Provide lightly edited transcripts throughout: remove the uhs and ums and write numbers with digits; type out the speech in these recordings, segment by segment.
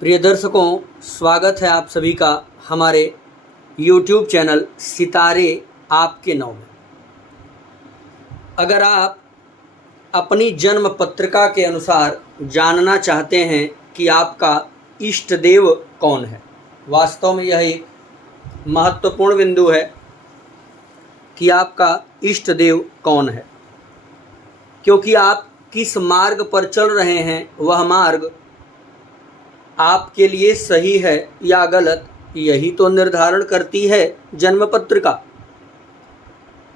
प्रिय दर्शकों, स्वागत है आप सभी का हमारे YouTube चैनल सितारे आपके नाम में। अगर आप अपनी जन्म पत्रिका के अनुसार जानना चाहते हैं कि आपका इष्ट देव कौन है, वास्तव में यह एक महत्वपूर्ण बिंदु है कि आपका इष्ट देव कौन है, क्योंकि आप किस मार्ग पर चल रहे हैं वह मार्ग आपके लिए सही है या गलत, यही तो निर्धारण करती है जन्म पत्रिका।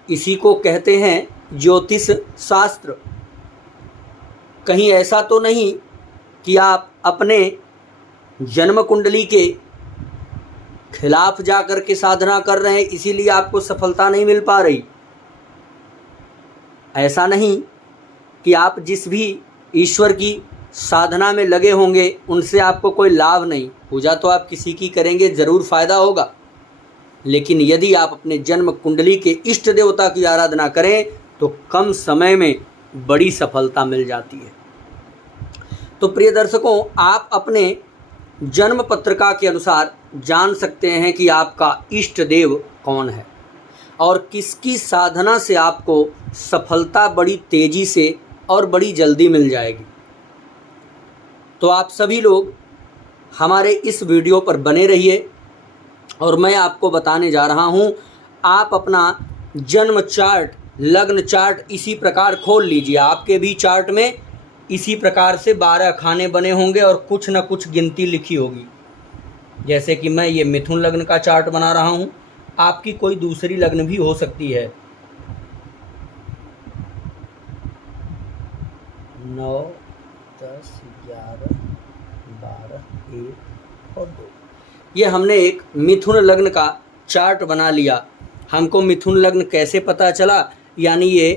इसी को कहते हैं ज्योतिष शास्त्र। कहीं ऐसा तो नहीं कि आप अपने जन्म कुंडली के खिलाफ जाकर के साधना कर रहे हैं, इसीलिए आपको सफलता नहीं मिल पा रही। ऐसा नहीं कि आप जिस भी ईश्वर की साधना में लगे होंगे उनसे आपको कोई लाभ नहीं। पूजा तो आप किसी की करेंगे, ज़रूर फायदा होगा, लेकिन यदि आप अपने जन्म कुंडली के इष्ट देवता की आराधना करें तो कम समय में बड़ी सफलता मिल जाती है। तो प्रिय दर्शकों, आप अपने जन्म पत्रिका के अनुसार जान सकते हैं कि आपका इष्ट देव कौन है और किसकी साधना से आपको सफलता बड़ी तेजी से और बड़ी जल्दी मिल जाएगी। तो आप सभी लोग हमारे इस वीडियो पर बने रहिए और मैं आपको बताने जा रहा हूं। आप अपना जन्म चार्ट, लग्न चार्ट इसी प्रकार खोल लीजिए। आपके भी चार्ट में इसी प्रकार से 12 खाने बने होंगे और कुछ न कुछ गिनती लिखी होगी। जैसे कि मैं ये मिथुन लग्न का चार्ट बना रहा हूं, आपकी कोई दूसरी लग्न भी हो सकती है। 9, 10, 11, 12, 1 और 2। ये हमने एक मिथुन लग्न का चार्ट बना लिया। हमको मिथुन लग्न कैसे पता चला? यानी ये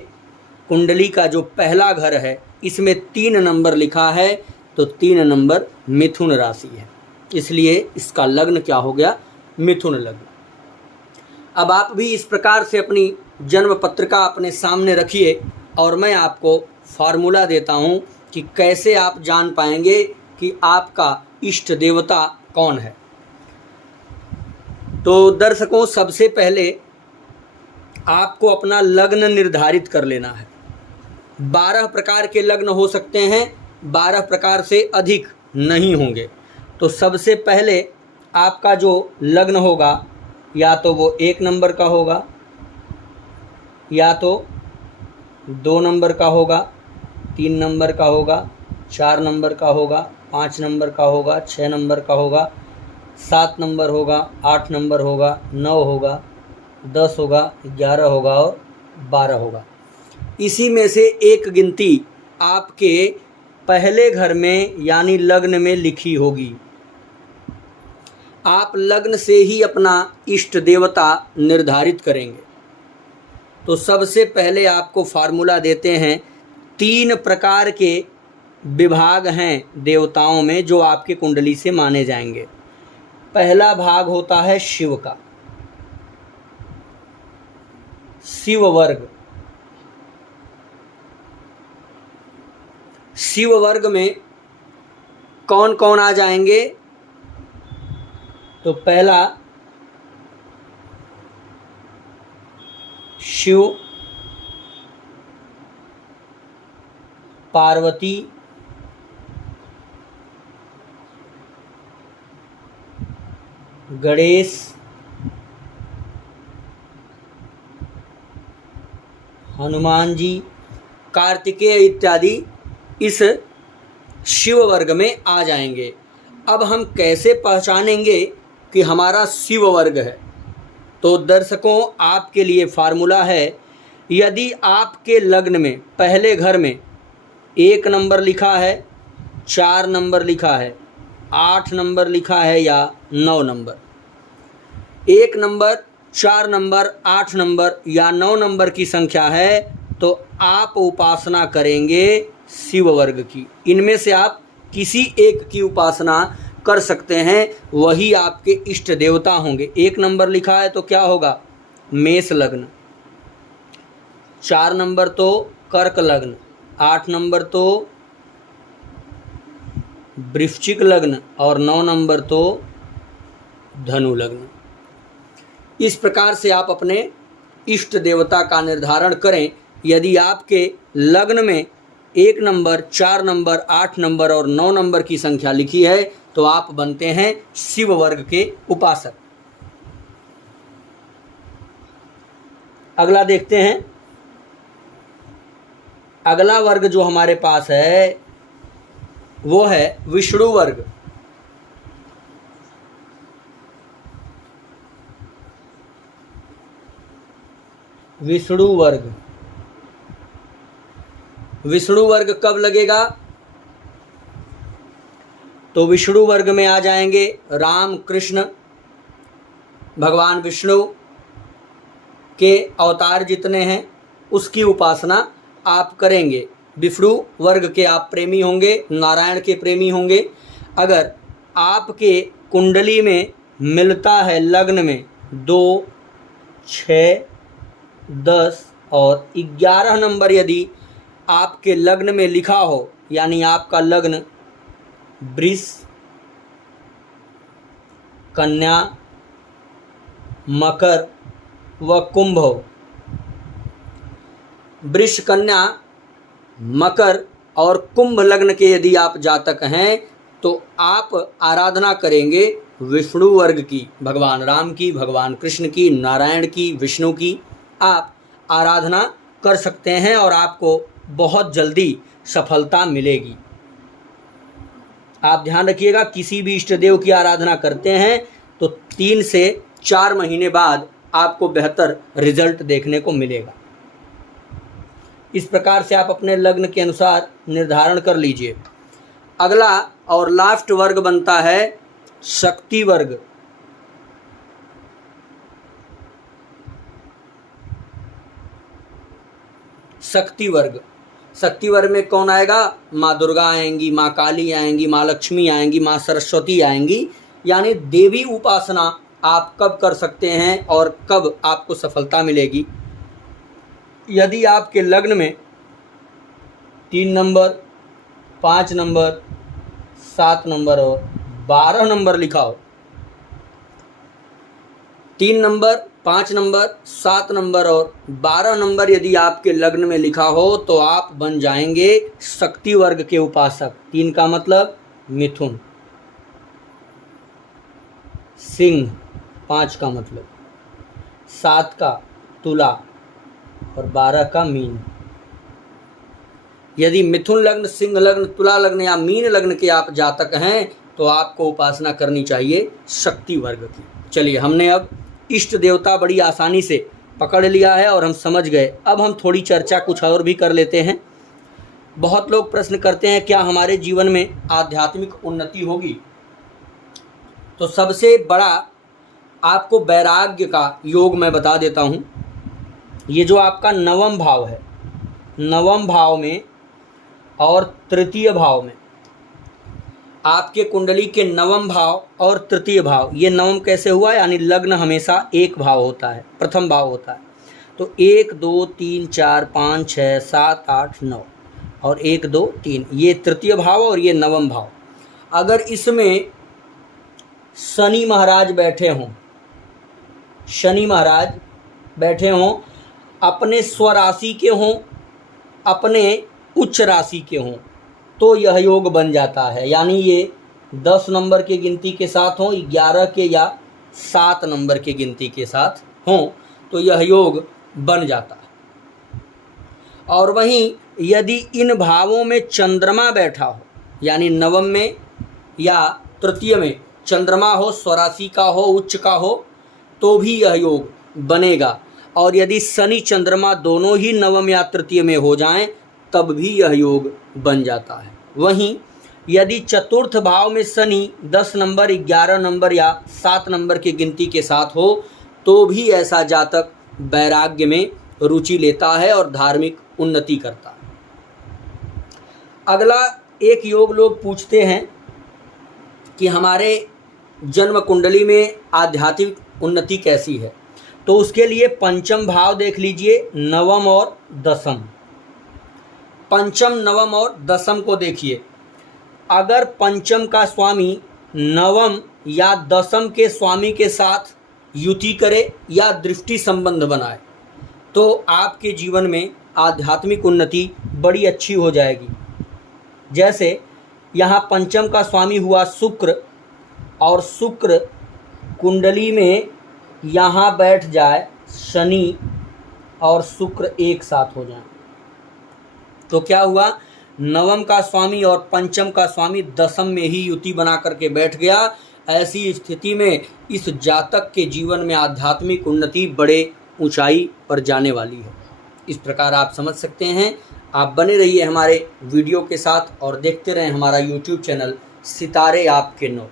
कुंडली का जो पहला घर है इसमें 3 नंबर लिखा है, तो 3 नंबर मिथुन राशि है, इसलिए इसका लग्न क्या हो गया? मिथुन लग्न। अब आप भी इस प्रकार से अपनी जन्म पत्रिका अपने सामने रखिए और मैं आपको फार्मूला देता हूँ कि कैसे आप जान पाएंगे कि आपका इष्ट देवता कौन है। तो दर्शकों, सबसे पहले आपको अपना लग्न निर्धारित कर लेना है। 12 प्रकार के लग्न हो सकते हैं, 12 प्रकार से अधिक नहीं होंगे। तो सबसे पहले आपका जो लग्न होगा या तो वो 1 नंबर का होगा, या तो 2 नंबर का होगा, 3 नंबर का होगा, 4 नंबर का होगा, 5 नंबर का होगा, 6 नंबर का होगा, 7 नंबर होगा, 8 नंबर होगा, 9 होगा, 10 होगा, 11 होगा और 12 होगा। इसी में से एक गिनती आपके पहले घर में यानी लग्न में लिखी होगी। आप लग्न से ही अपना इष्ट देवता निर्धारित करेंगे। तो सबसे पहले आपको फार्मूला देते हैं। 3 प्रकार के विभाग हैं देवताओं में जो आपके कुंडली से माने जाएंगे। पहला भाग होता है शिव का, शिव वर्ग। शिव वर्ग में कौन कौन आ जाएंगे? तो पहला शिव, पार्वती, गणेश, हनुमान जी, कार्तिकेय इत्यादि इस शिव वर्ग में आ जाएंगे। अब हम कैसे पहचानेंगे कि हमारा शिव वर्ग है? तो दर्शकों, आपके लिए फार्मूला है। यदि आपके लग्न में पहले घर में 1 नंबर लिखा है, 4 नंबर लिखा है, 8 नंबर लिखा है या 9 नंबर, 1 नंबर, 4 नंबर, 8 नंबर या 9 नंबर की संख्या है, तो आप उपासना करेंगे शिव वर्ग की। इनमें से आप किसी एक की उपासना कर सकते हैं, वही आपके इष्ट देवता होंगे। 1 नंबर लिखा है तो क्या होगा? मेष लग्न, 4 नंबर तो कर्क लग्न, 8 नंबर तो वृश्चिक लग्न और 9 नंबर तो धनु लग्न। इस प्रकार से आप अपने इष्ट देवता का निर्धारण करें। यदि आपके लग्न में 1 नंबर, 4 नंबर, 8 नंबर और 9 नंबर की संख्या लिखी है तो आप बनते हैं शिव वर्ग के उपासक। अगला देखते हैं। अगला वर्ग जो हमारे पास है वो है विष्णु वर्ग। विष्णु वर्ग, विष्णु वर्ग कब लगेगा? तो विष्णु वर्ग में आ जाएंगे राम कृष्ण, भगवान विष्णु के अवतार जितने हैं उसकी उपासना आप करेंगे। विष्णु वर्ग के आप प्रेमी होंगे, नारायण के प्रेमी होंगे। अगर आपके कुंडली में मिलता है लग्न में 2, 6, 10 और 11 नंबर यदि आपके लग्न में लिखा हो, यानी आपका लग्न वृष, कन्या, मकर व कुंभ हो। वृष, कन्या, मकर और कुंभ लग्न के यदि आप जातक हैं तो आप आराधना करेंगे विष्णु वर्ग की, भगवान राम की, भगवान कृष्ण की, नारायण की, विष्णु की आप आराधना कर सकते हैं और आपको बहुत जल्दी सफलता मिलेगी। आप ध्यान रखिएगा, किसी भी इष्ट देव की आराधना करते हैं तो 3 से 4 महीने बाद आपको बेहतर रिजल्ट देखने को मिलेगा। इस प्रकार से आप अपने लग्न के अनुसार निर्धारण कर लीजिए। अगला और लास्ट वर्ग बनता है शक्ति वर्ग। शक्ति वर्ग, शक्ति वर्ग में कौन आएगा? माँ दुर्गा आएंगी, माँ काली आएंगी, माँ लक्ष्मी आएंगी, माँ सरस्वती आएंगी। यानी देवी उपासना आप कब कर सकते हैं और कब आपको सफलता मिलेगी? यदि आपके लग्न में 3 नंबर, 5 नंबर, 7 नंबर और 12 नंबर लिखा हो, 3 नंबर, 5 नंबर, 7 नंबर और 12 नंबर यदि आपके लग्न में लिखा हो तो आप बन जाएंगे शक्ति वर्ग के उपासक। 3 का मतलब मिथुन, सिंह, 5 का मतलब, 7 का तुला और 12 का मीन। यदि मिथुन लग्न, सिंह लग्न, तुला लग्न या मीन लग्न के आप जातक हैं तो आपको उपासना करनी चाहिए शक्ति वर्ग की। चलिए, हमने अब इष्ट देवता बड़ी आसानी से पकड़ लिया है और हम समझ गए। अब हम थोड़ी चर्चा कुछ और भी कर लेते हैं। बहुत लोग प्रश्न करते हैं क्या हमारे जीवन में आध्यात्मिक उन्नति होगी? तो सबसे बड़ा आपको वैराग्य का योग मैं बता देता हूँ। ये जो आपका 9वां भाव है, 9वां भाव में और तृतीय भाव में, आपके कुंडली के 9वां भाव और तृतीय भाव, ये 9वां कैसे हुआ? यानी लग्न हमेशा एक भाव होता है, प्रथम भाव होता है। तो 1, 2, 3, 4, 5, 6, 7, 8, 9 और 1, 2, 3 ये तृतीय भाव और ये 9वां भाव। अगर इसमें शनि महाराज बैठे हों, शनि महाराज बैठे हों, अपने स्वराशि के हों, अपने उच्च राशि के हों, तो यह योग बन जाता है। यानी ये 10 नंबर के गिनती के साथ हों, 11 के या 7 नंबर के गिनती के साथ हों तो यह योग बन जाता है। और वहीं यदि इन भावों में चंद्रमा बैठा हो, यानी 9वें में या तृतीय में चंद्रमा हो, स्वराशि का हो, उच्च का हो, तो भी यह योग बनेगा। और यदि शनि चंद्रमा दोनों ही 9वें या तृतीय में हो जाएं तब भी यह योग बन जाता है। वहीं यदि चतुर्थ भाव में शनि 10 नंबर, 11 नंबर या 7 नंबर की गिनती के साथ हो तो भी ऐसा जातक वैराग्य में रुचि लेता है और धार्मिक उन्नति करता है। अगला एक योग लोग पूछते हैं कि हमारे जन्म कुंडली में आध्यात्मिक उन्नति कैसी है, तो उसके लिए पंचम भाव देख लीजिए, 9वां और 10वां। पंचम, 9वां और 10वां को देखिए। अगर पंचम का स्वामी नवम या दसम के स्वामी के साथ युति करे या दृष्टि संबंध बनाए तो आपके जीवन में आध्यात्मिक उन्नति बड़ी अच्छी हो जाएगी। जैसे यहाँ पंचम का स्वामी हुआ शुक्र और शुक्र कुंडली में यहाँ बैठ जाए शनि और शुक्र एक साथ हो जाए तो क्या हुआ, नवम का स्वामी और पंचम का स्वामी दसम में ही युति बना करके बैठ गया। ऐसी स्थिति में इस जातक के जीवन में आध्यात्मिक उन्नति बड़े ऊंचाई पर जाने वाली है। इस प्रकार आप समझ सकते हैं। आप बने रहिए हमारे वीडियो के साथ और देखते रहें हमारा YouTube चैनल सितारे आपके नौ।